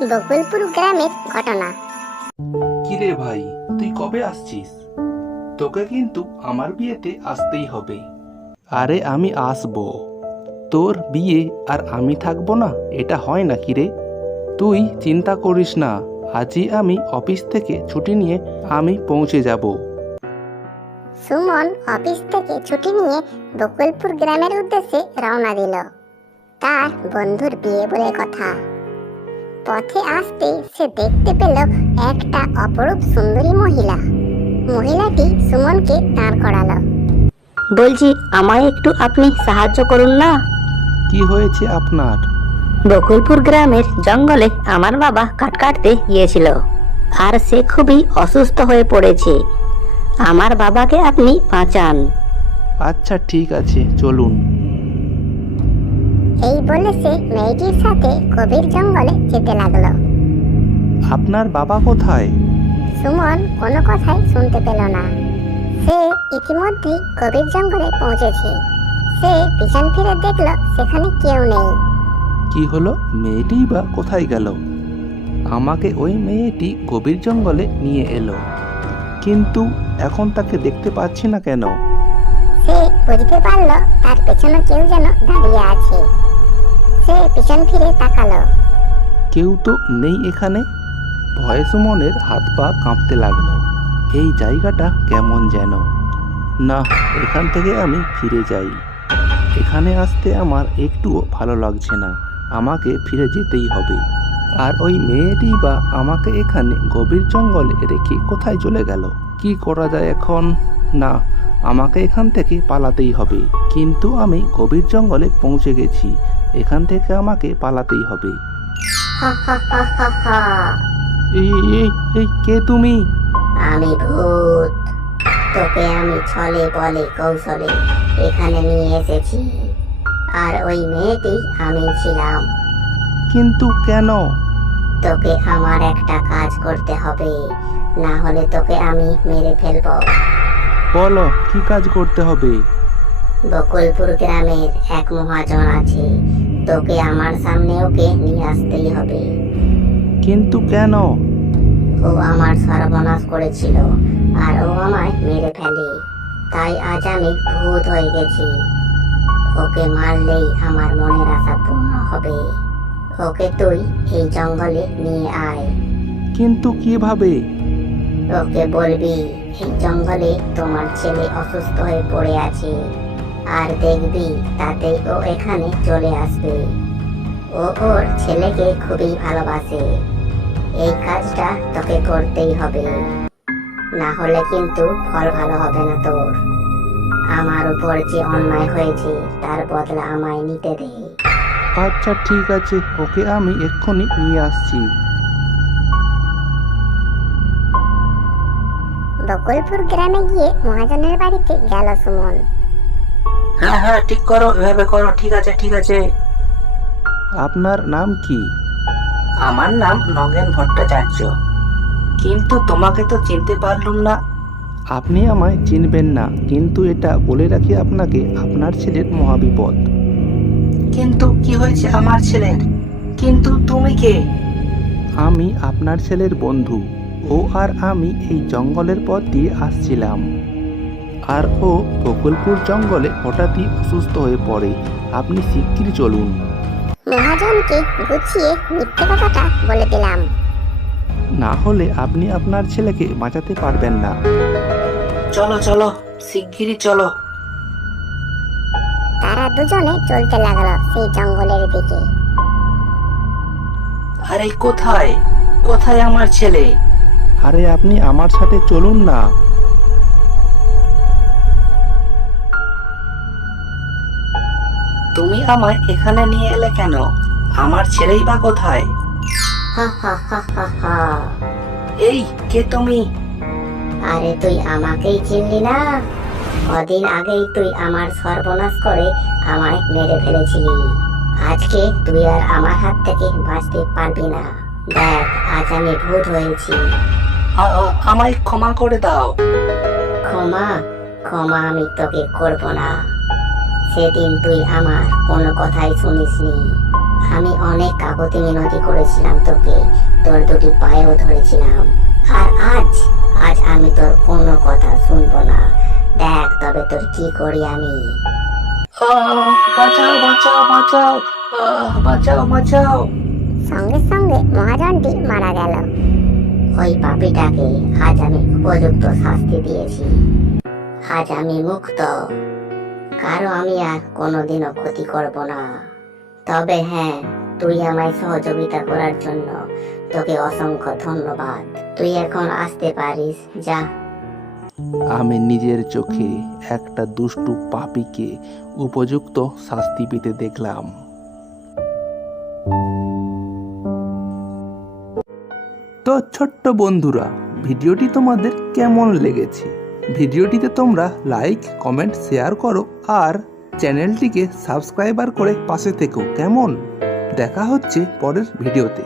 বকুলপুর গ্রামের ঘটনা। কিরে ভাই, তুই কবে আসছিস? তোকে কিন্তু আমার বিয়েতে আসতেই হবে। আরে আমি আসবো, তোর বিয়ে আর আমি থাকবো না, এটা হয় না কিরে? তুই চিন্তা করিস না, আজই আমি অফিস থেকে ছুটি নিয়ে আমি পৌঁছে যাব। সুমন অফিস থেকে ছুটি নিয়ে বকুলপুর গ্রামের উদ্দেশ্যে রওনা দিল। তার বন্ধুর বিয়ে বলে কথা। পথে আসতে সে দেখতে পেল একটা অপরূপ সুন্দরী মহিলা। মহিলাটি সুমনকে দাঁড় করালো। বলছি, আমায় একটু আপনি সাহায্য করুন না। কি হয়েছে আপনার? বকুলপুর গ্রামের জঙ্গলে আমার বাবা কাঠ কাটতে গিয়েছিল, আর সে খুবই অসুস্থ হয়ে পড়েছে। আমার বাবাকে আপনি বাঁচান। আচ্ছা ঠিক আছে, চলুন। এই বলে সে মেয়েটির সাথে গভীর জঙ্গলে যেতে লাগলো। আপনার বাবা কোথায়? সুমন কোনো কথাই শুনতে পেল না। সে ইতিমধ্যেই গভীর জঙ্গলে পৌঁছেছে। সে পিছন ফিরে দেখলো সেখানে কেউ নেই। কি হলো, মেয়েটি বা কোথায় গেল? আমাকে ওই মেয়েটি গভীর জঙ্গলে নিয়ে এলো, কিন্তু এখন তাকে দেখতে পাচ্ছি না কেন? সে বুঝতে পারলো তার পেছনে কেউ যেন দাঁড়িয়ে আছে। সে পিছন ফিরে তাকালো। কেউ তো নেই এখানে। ভয়ে সুমনের হাত পা কাঁপতে লাগলো। এই জায়গাটা কেমন যেন। না, এখান থেকে আমি ফিরে যাই। এখানে আসতে আমার একটুও ভালো লাগছে না। আমাকে ফিরে যেতেই হবে। আর ওই মেয়েটি বা আমাকে এখানে গভীর জঙ্গলে রেখে কোথায় চলে গেল? কি করা যায় এখন? না, আমাকে এখান থেকে পালাতেই হবে। কিন্তু আমি গভীর জঙ্গলে পৌঁছে গেছি, এখান থেকে আমাকে পালাতেই হবে। হা হা হা হা হা। এই এই এই কে তুমি? আমি ভূত। তোকে আমি ছলে বলে কৌশলে এখানে নিয়ে এসেছি, আর ওই মেয়েটি আমি ছিলাম। কিন্তু কেন? তোকে আমার একটা কাজ করতে হবে, না হলে তোকে আমি মেরে ফেলবো। বলো, কি কাজ করতে হবে? বকুলপুর গ্রামের এক মহাজন আছে, তোকে আমার সামনে ওকে নিয়ে আসতেই হবে। কিন্তু কেন? ও আমার সর্বনাশ করেছিল, আর ও আমায় মেরে ফেলে। তাই আজ আমি ভূত হয়ে গেছি। ওকে মারলেই আমার মনের আশা পূর্ণ হবে। ওকে তুই এই জঙ্গলে নিয়ে আয়। কিন্তু কিভাবে? ওকে বলবি এই জঙ্গলে তোমার ছেলে অসুস্থ হয়ে পড়ে আছে, আর দেখবি তাতেই ও এখানে চলে আসবে। ও ওর ছেলেকে খুবই ভালোবাসে। এই কাজটা তোকে করতেই হবে, না হলে কিন্তু ফল ভালো হবে না তোর। আমার উপর যে অন্যায় হয়েছে তার বদলা আমায় নিতে দে। আচ্ছা ঠিক আছে, ওকে আমি এক্ষুনি নিয়ে আসছি। বকুলপুর গ্রামে গিয়ে মহাজনের বাড়িতে গেল সুমন। হ্যাঁ হ্যাঁ, ঠিক করো, এভাবে করো। ঠিক আছে ঠিক আছে। আপনার নাম কি? আমার নাম নগেন ভট্টাচার্য, কিন্তু তোমাকে তো চিনতে পারলুম না। আপনি আমায় চিনবেন না, কিন্তু এটা বলে রাখি আপনাকে, আপনার ছেলের মহাবিপদ। কিন্তু কি হয়েছে আমার ছেলের? কিন্তু তুমি কে? আমি আপনার ছেলের বন্ধু। ও আর আমি এই জঙ্গলের পথ দিয়ে আসছিলাম, আর ও বকুলপুর জঙ্গলে হঠাৎই অসুস্থ হয়ে পড়ে। আপনি শিগগিরই চলুন। মহাজনকে গুছিয়ে মিথ্যে কথাটা বলে দিলাম। না হলে আপনি আপনার ছেলেকে বাঁচাতে পারবেন না। চলো চলো, শিগগিরই চলো। তারা দুজনে চলতে লাগলো সেই জঙ্গলের দিকে। আরে কোথায় কোথায় আমার ছেলে? আরে আপনি আমার সাথে চলুন না। তুমি আমায় এখানে নিয়ে এলে কেন? আমার ছেলেই বা কোথায়? হা হা হা হা হা। এই কে তুমি? আরে তুই আমাকেই চিনলি না? কদিন আগেই তুই আমার সর্বনাশ করে আমায় মেরে ফেলেছিলি। আজকে তুই আর আমার হাত থেকে বাঁচতে পারবি না। দেখ, আজ আমি ভূত হয়েছি। আমায় ক্ষমা করে দাও। ক্ষমা ক্ষমা আমি তোকে করব না। সেদিন তুই আমার কোনো কথাই শুনিসনি, আমি অনেক কাকতি মিনতি করেছিলাম তোকে, তোর দুটি পায়েও ধরেছিলাম। আর আজ আজ আমি তোর কোনো কথা শুনবো না। দেখ তবে তোর কি করি আমি। বাঁচাও বাঁচাও বাঁচাও, বাঁচাও বাঁচাও। সঙ্গে সঙ্গে মহাজনটি মারা গেল। ওই পাপীটাকে আজ আমি উপযুক্ত শাস্তি দিয়েছি। আজ আমি মুক্ত, কারো আমি আর কোনোদিনও ক্ষতি করব না। তবে হ্যাঁ, তুই আমায় সহযোগিতা করার জন্য তোকে অসংখ্য ধন্যবাদ। তুই এখন আসতে পারিস, যা। আমি নিজের চোখে একটা দুষ্টু পাপীকে উপযুক্ত শাস্তি পেতে দেখলাম। তো ছোট্ট বন্ধুরা, ভিডিওটি তোমাদের কেমন লেগেছে? ভিডিওটিতে তোমরা লাইক, কমেন্ট, শেয়ার করো আর চ্যানেলটিকে সাবস্ক্রাইবার করে পাশে থেকো। কেমন? দেখা হচ্ছে পরের ভিডিওতে।